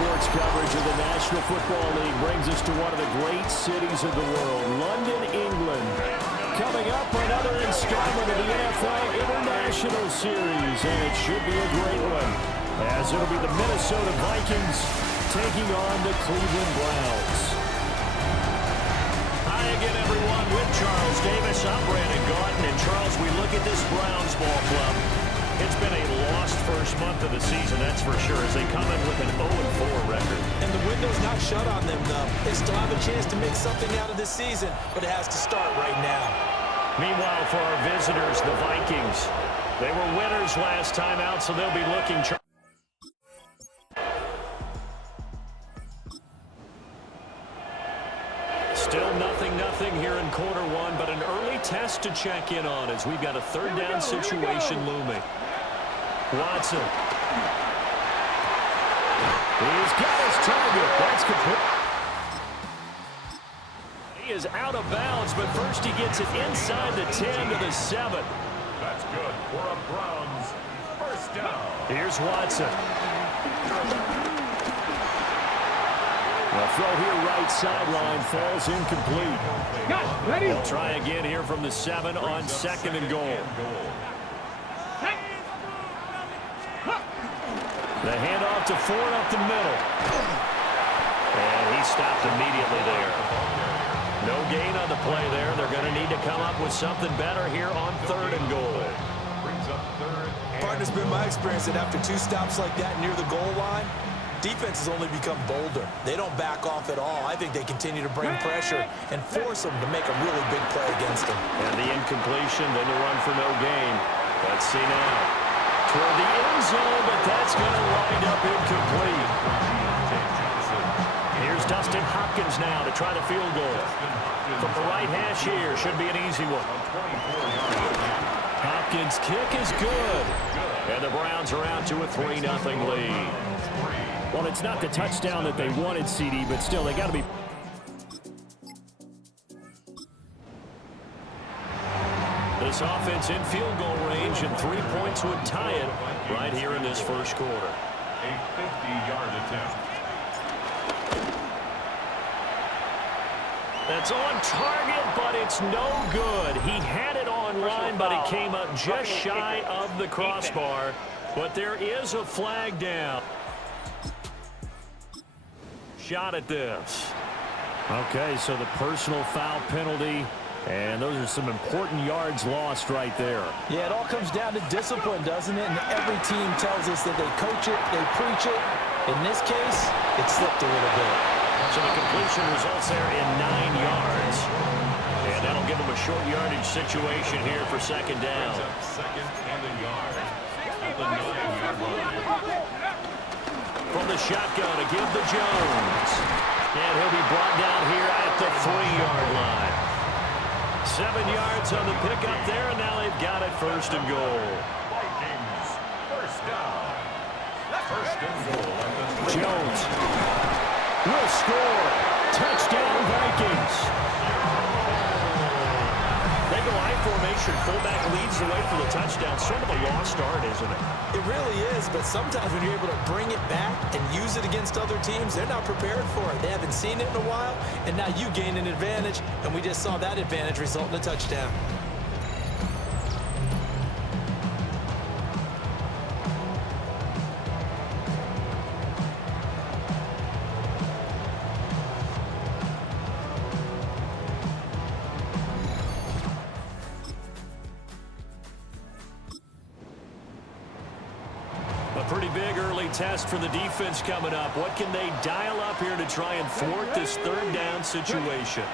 sports coverage of the National Football League brings us to one of the great cities of the world, London, England. Coming up, another installment of the NFL International Series, and it should be a great one, as it'll be the Minnesota Vikings taking on the Cleveland Browns. Hi again, everyone. With Charles Davis, I'm Brandon Gaudin. And Charles, we look at this Browns ball club. It's been a lost first month of the season, that's for sure, as they come in with an 0-4 record. And the window's not shut on them, though. They still have a chance to make something out of this season, but it has to start right now. Meanwhile, for our visitors, the Vikings, they were winners last time out, so they'll be looking. Still 0-0 here in quarter one, but an early test to check in on as we've got a third down situation looming. Watson. He's got his target. That's complete. He is out of bounds, but first he gets it inside the 10 to the 7. That's good for a Browns first down. Here's Watson. The throw here right sideline falls incomplete. He'll try again here from the 7 on 2nd and goal. The handoff to Ford up the middle. And he stopped immediately there. No gain on the play there. They're going to need to come up with something better here on 3rd and goal. Partner, it's been my experience that after 2 stops like that near the goal line, defenses only become bolder. They don't back off at all. I think they continue to bring pressure and force them to make a really big play against them. And the incompletion, then the run for no gain. Let's see now. Toward the end zone, but that's going to wind up incomplete. Here's Dustin Hopkins now to try the field goal. From the right hash here, should be an easy one. Hopkins' kick is good. And the Browns are out to a 3-0 lead. Well, it's not the touchdown that they wanted, CD, but still, they got to be. This offense in field goal range, and 3 points would tie it right here in this first quarter. A 50-yard attempt. That's on target, but it's no good. He had it on line, but it came up just shy of the crossbar. But there is a flag down. Shot at this. Okay, so the personal foul penalty, and those are some important yards lost right there. Yeah, it all comes down to discipline, doesn't it? And every team tells us that they coach it, they preach it. In this case, it slipped a little bit. So the completion results there in 9 yards. And that'll give them a short yardage situation here for 2nd down. Second and a yard at the 9-yard line. From the shotgun to give to Jones. And he'll be brought down here at the 3-yard line. 7 yards on the pickup there, and now they've got it 1st and goal. Vikings first down. First and goal at the 3. Jones will score. Touchdown, Vikings. They go I formation. Fullback leads the way for the touchdown. Sort of a lost art, isn't it? It really is, but sometimes when you're able to bring it back and use it against other teams, they're not prepared for it. They haven't seen it in a while, and now you gain an advantage, and we just saw that advantage result in a touchdown. Pretty big early test for the defense coming up. What can they dial up here to try and thwart this 3rd down situation?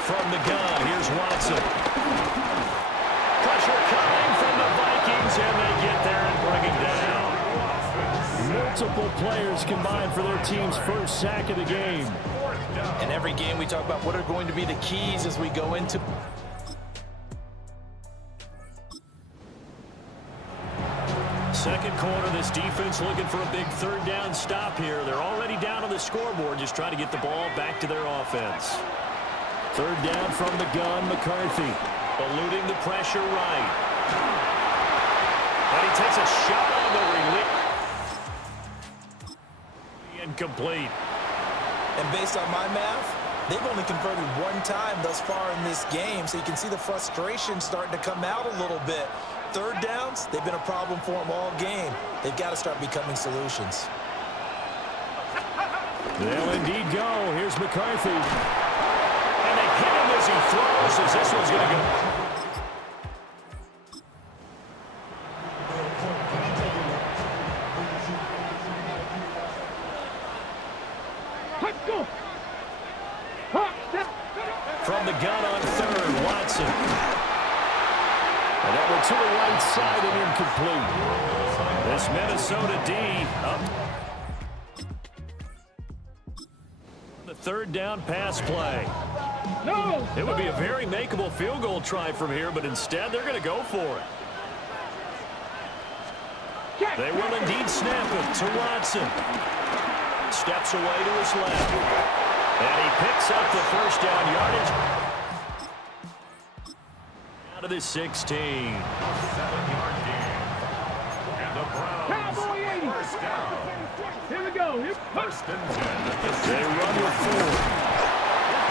From the gun, here's Watson. Pressure coming from the Vikings, and they get there and bring it down. Multiple players combined for their team's first sack of the game. In every game, we talk about what are going to be the keys as we go into. Second quarter, this defense looking for a big 3rd down stop here. They're already down on the scoreboard, just trying to get the ball back to their offense. 3rd down from the gun, McCarthy. Eluding the pressure right. And he takes a shot on the release. Incomplete. And based on my math, they've only converted one time thus far in this game, so you can see the frustration starting to come out a little bit. Third downs, they've been a problem for them all game. They've got to start becoming solutions. They'll indeed go. Here's McCarthy. And they hit him as he throws, as this one's going to go. From the gun on third, Watson. And that one to the right side and incomplete. This Minnesota D up. The third down pass play. No! It would be a very makeable field goal try from here, but instead they're going to go for it. They will indeed snap it to Watson. Steps away to his left. And he picks up the first down yardage. Out of the 16. 7-yard gain. And the Browns. Cowboy 80. First down. Here we go. First and 10. They run with 4.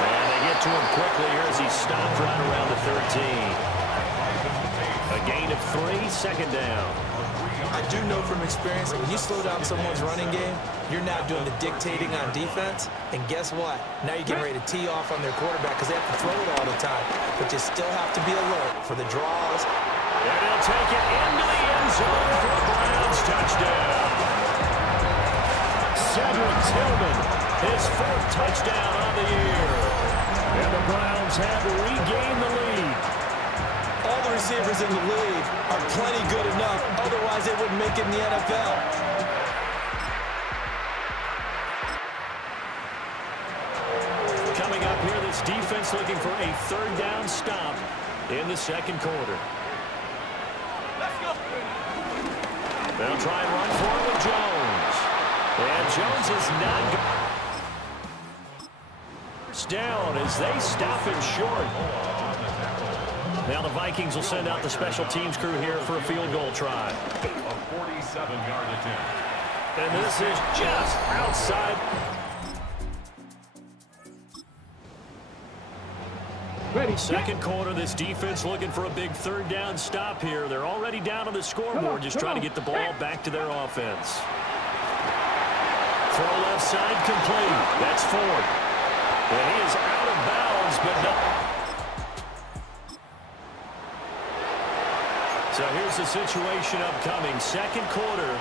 And they get to him quickly here as he stopped right around the 13. A gain of 3, second down. I do know from experience that when you slow down someone's running game, you're now doing the dictating on defense. And guess what? Now you're getting ready to tee off on their quarterback because they have to throw it all the time. But you still have to be alert for the draws. And he'll take it into the end zone for a Browns touchdown. Cedric Tillman, His 4th touchdown on the year. and the Browns have regained the lead. All the receivers in the league are plenty good enough. Otherwise, they wouldn't make it in the NFL. Coming up here, this defense looking for a third down stop in the second quarter. They'll try and run for it with Jones. And Jones is not good. First down as they stop it short. Now the Vikings will send out the special teams crew here for a field goal try. A 47-yard attempt. And this is just outside. Ready. Second quarter, this defense looking for a big third down stop here. They're already down on the scoreboard, just trying to get the ball back to their offense. Throw left side complete. That's Ford. And he is out of bounds, but no. So here's the situation upcoming. Second quarter,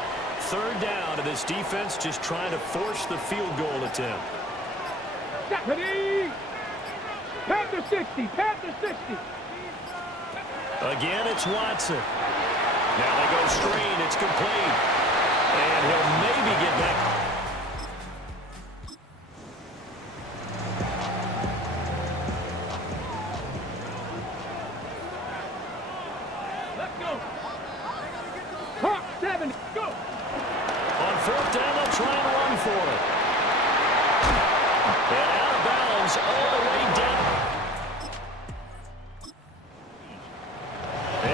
third down, and this defense just trying to force the field goal attempt. Ready. Panther 60. Panther 60. Again, it's Watson. Now they go screen. It's complete. And he'll maybe get back. Let's go. Hawk 7. Go. On fourth down, they'll try and run for it. And out of bounds all the way down.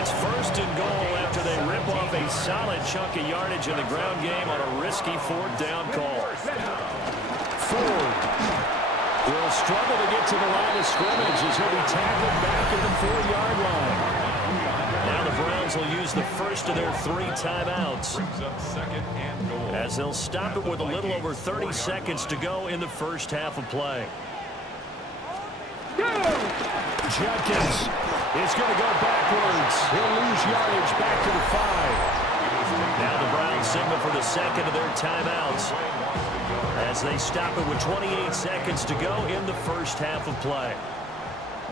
It's first and goal after they rip off a solid chunk of yardage in the ground game on a risky fourth down call. Ford will struggle to get to the line of scrimmage as he'll be tackled back at the 4-yard line. Now the Browns will use the first of their 3 timeouts Brings up second and goal. as they'll stop it with a little over 30 seconds to go in the first half of play. Go. Jenkins is going to go backwards. He'll lose yardage back to the 5. Now the Browns signal for the second of their timeouts as they stop it with 28 seconds to go in the first half of play.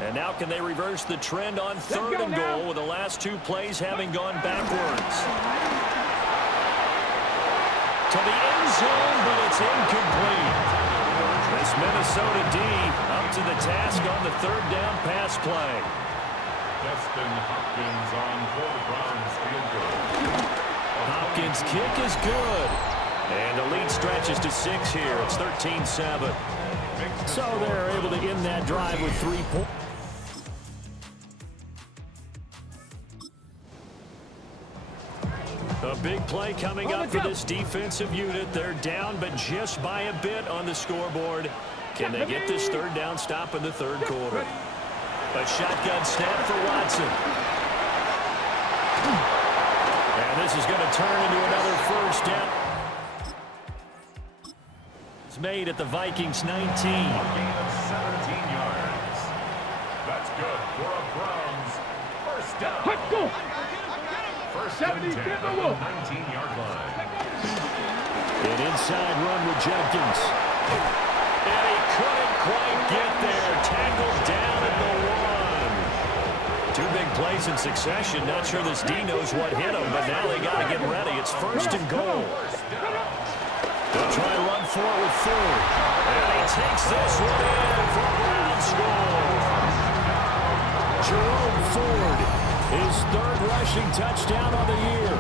And now can they reverse the trend on third and goal with the last 2 plays having gone backwards? To the end zone, but it's incomplete. This Minnesota D up to the task on the third down pass play. Dustin Hopkins on for the Browns field goal. Hopkins' kick is good. And the lead stretches to 6 here. It's 13-7. So they're able to end that drive with 3 points. A big play coming up for this defensive unit. They're down, but just by a bit on the scoreboard. Can they get this third down stop in the third quarter? A shotgun snap for Watson. And this is going to turn into another first down. It's made at the Vikings 19. A gain of 17 yards. That's good for a Browns first down. Let's go. First and 10 at the 19-yard line. An inside run with Jenkins. And he couldn't quite get there. Tackled down at the 1. Two big plays in succession. Not sure this D knows what hit him, but now they got to get ready. It's first and goal. They'll try to run for it with Ford. And he takes this one in for a Brown score. Jerome Ford, his third rushing touchdown on the year.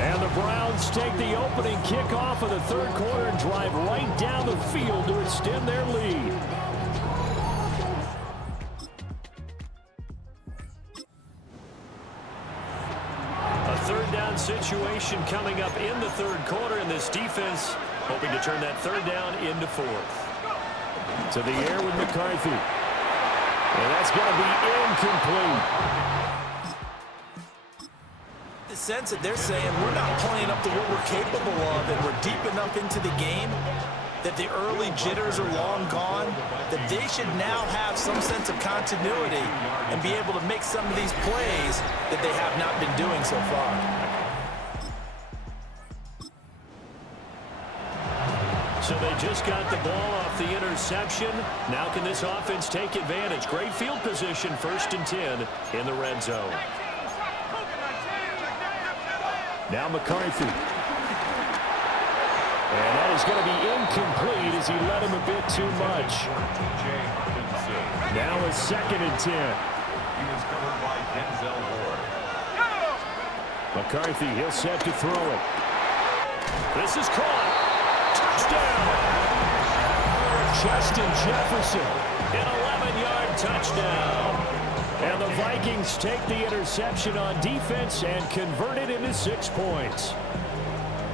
And the Browns take the opening kickoff of the third quarter and drive right down the field to extend their lead. A third down situation coming up in the third quarter, and this defense hoping to turn that third down into fourth. To the air with McCarthy. And that's going to be incomplete. The sense that they're saying we're not playing up to what we're capable of, and we're deep enough into the game that the early jitters are long gone, that they should now have some sense of continuity and be able to make some of these plays that they have not been doing so far. So they just got the ball off the interception. Now can this offense take advantage? Great field position, first and 10 in the red zone. Now McCarthy. And that is going to be incomplete as he led him a bit too much. Now a second and 10. He was covered by Denzel Ward. McCarthy, he'll set to throw it. This is caught. Touchdown. Justin Jefferson. An 11-yard touchdown. And the Vikings take the interception on defense and convert it into 6 points.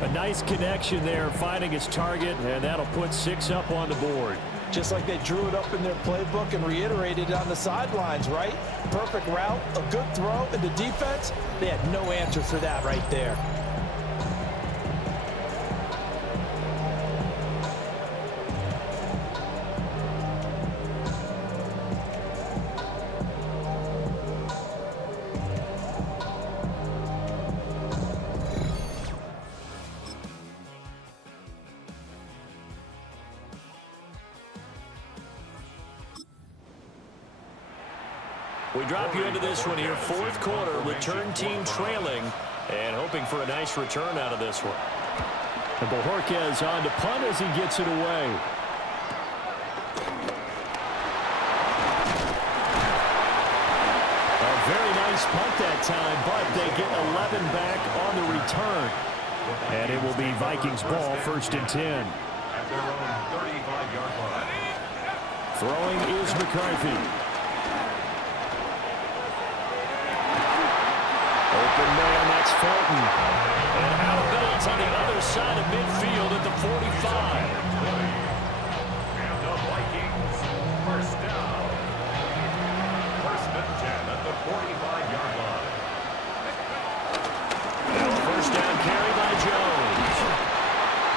A nice connection there, finding its target, and that'll put 6 up on the board. Just like they drew it up in their playbook and reiterated it on the sidelines, right? Perfect route, a good throw, and the defense, they had no answer for that right there. We drop you into this one here, fourth quarter, return team trailing, and hoping for a nice return out of this one. And Bojorquez on to punt as he gets it away. A very nice punt that time, but they get 11 back on the return. And it will be Vikings ball, first and 10. At their own 35-yard line. Throwing is McCarthy. Open man, that's Felton. And out of bounds on the other side of midfield at the 45. And the Vikings first down. First and 10 at the 45-yard line. Now a first down carry by Jones.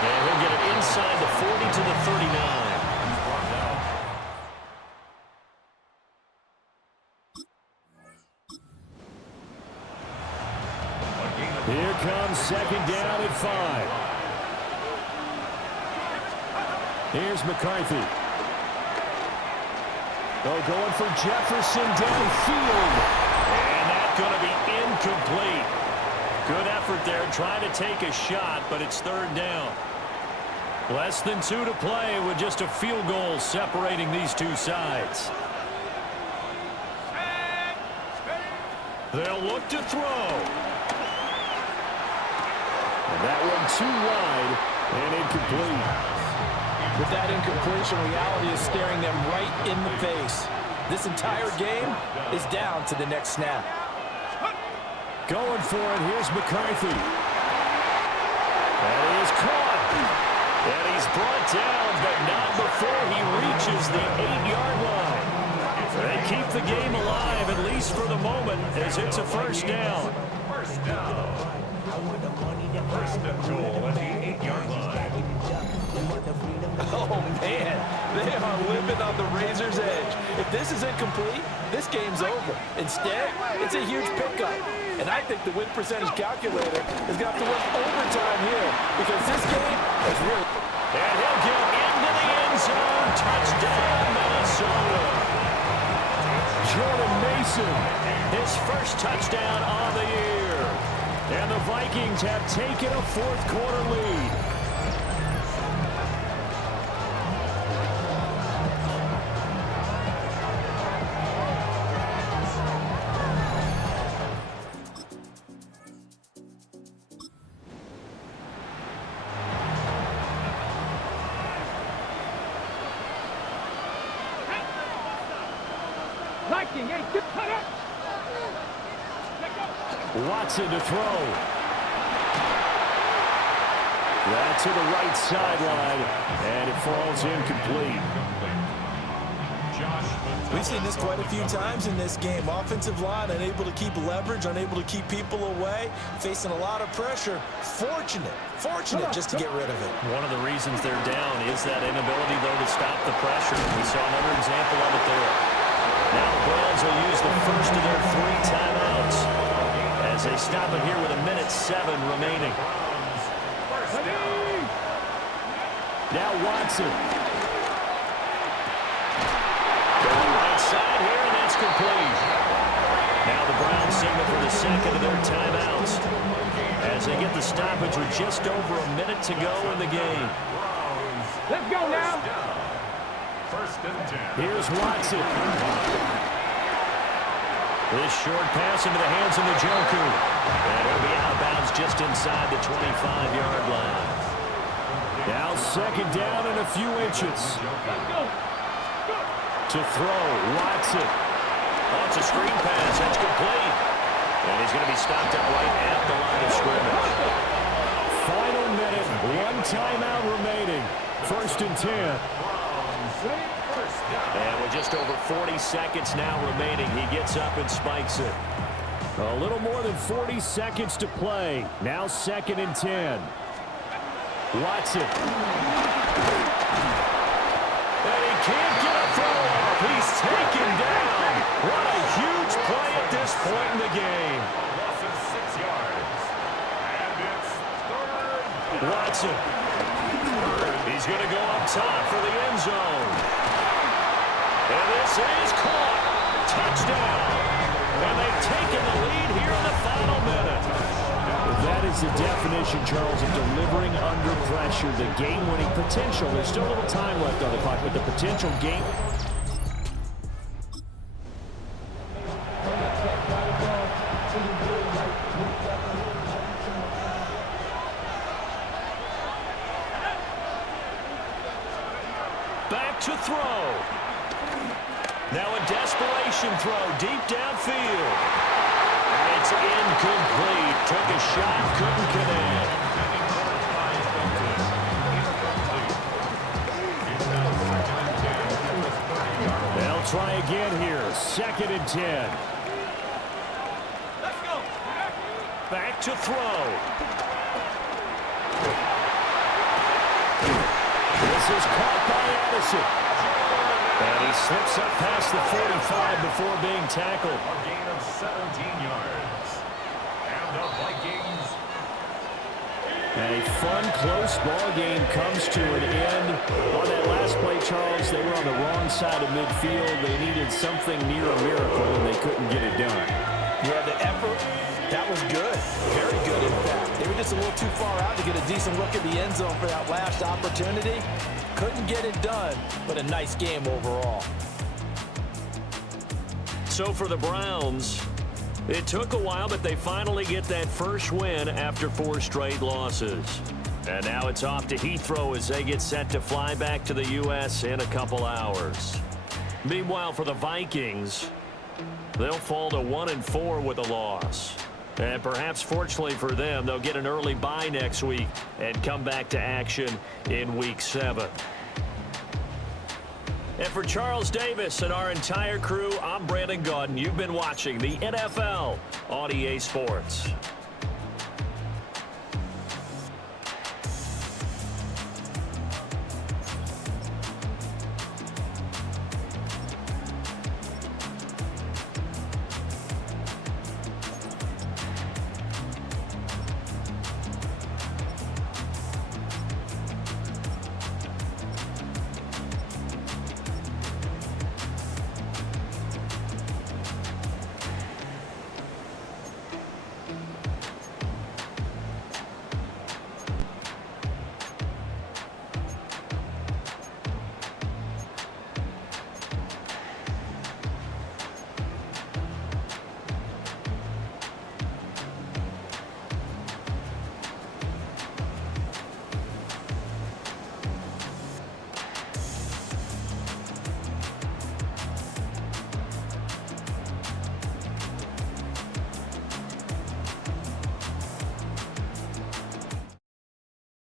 And he'll get it inside the 40 to the 39. Here comes second down at 5. Here's McCarthy. Oh, going for Jefferson downfield. And that's going to be incomplete. Good effort there, trying to take a shot, but it's third down. Less than 2 to play with just a field goal separating these two sides. They'll look to throw. And that one too wide and incomplete. With that incompletion, reality is staring them right in the face. This entire game is down to the next snap. Going for it, here's McCarthy. That is caught. And he's brought down, but not before he reaches the 8-yard line. They keep the game alive, at least for the moment, as it's a first down. First down. First and goal at the 8-yard line. Oh, man, they are living on the razor's edge. If this is incomplete, this game's over. Instead, it's a huge pickup. And I think the win percentage calculator is going to have to work overtime here because this game is really... And he'll get into the end zone. Touchdown, Minnesota. Jordan Mason, his first touchdown on the year. And the Vikings have taken a fourth-quarter lead. Viking, hey, get cut up. Watson to throw. That's to the right sideline, and it falls incomplete. We've seen this quite a few times in this game. Offensive line unable to keep leverage, unable to keep people away, facing a lot of pressure. Fortunate just to get rid of it. One of the reasons they're down is that inability, though, to stop the pressure. We saw another example of it there. Now the Browns will use the first of their 3 timeouts as they stop it here with 1:07 remaining. Now Watson. Going right side here, and that's complete. Now the Browns signal for the second of their timeouts as they get the stoppage with just over 1 minute to go in the game. Let's go now. First and 10. Here's Watson. This short pass into the hands of Njoku. And it'll be out of bounds just inside the 25-yard line. Now second down and a few inches. To throw, Watson. Oh, it's a screen pass. That's complete. And he's going to be stopped up right at the line of scrimmage. Final minute, 1 timeout remaining. First and 10. And with just over 40 seconds now remaining, he gets up and spikes it. A little more than 40 seconds to play. Now second and 10. Watson. And he can't get a throw off. He's taken down. What a huge play at this point in the game. Loss of 6 yards. And it's third. Watson. He's going to go up top for the end zone. And this is caught. Touchdown. And they've taken the lead here in the final minute. That is the definition, Charles, of delivering under pressure. The game-winning potential. There's still a little time left on the clock, but the potential game... Back to throw. Now a desperation throw deep downfield. And it's incomplete. Took a shot, couldn't connect. They'll try again here. Second and 10. Let's go. Back to throw. This is caught by Addison. And he slips up past the 45 before being tackled. A gain of 17 yards. And the Vikings. A fun, close ball game comes to an end. On that last play, Charles, they were on the wrong side of midfield. They needed something near a miracle, and they couldn't get it done. Yeah, the effort, that was good. Very good, in fact. They were just a little too far out to get a decent look at the end zone for that last opportunity. Couldn't get it done, but a nice game overall. So for the Browns, it took a while, but they finally get that first win after 4 straight losses. And now it's off to Heathrow as they get set to fly back to the U.S. in a couple hours. Meanwhile, for the Vikings, they'll fall to 1-4 with a loss. And perhaps fortunately for them, they'll get an early bye next week and come back to action in Week 7. And for Charles Davis and our entire crew, I'm Brandon Gaudin. You've been watching the NFL on EA Sports.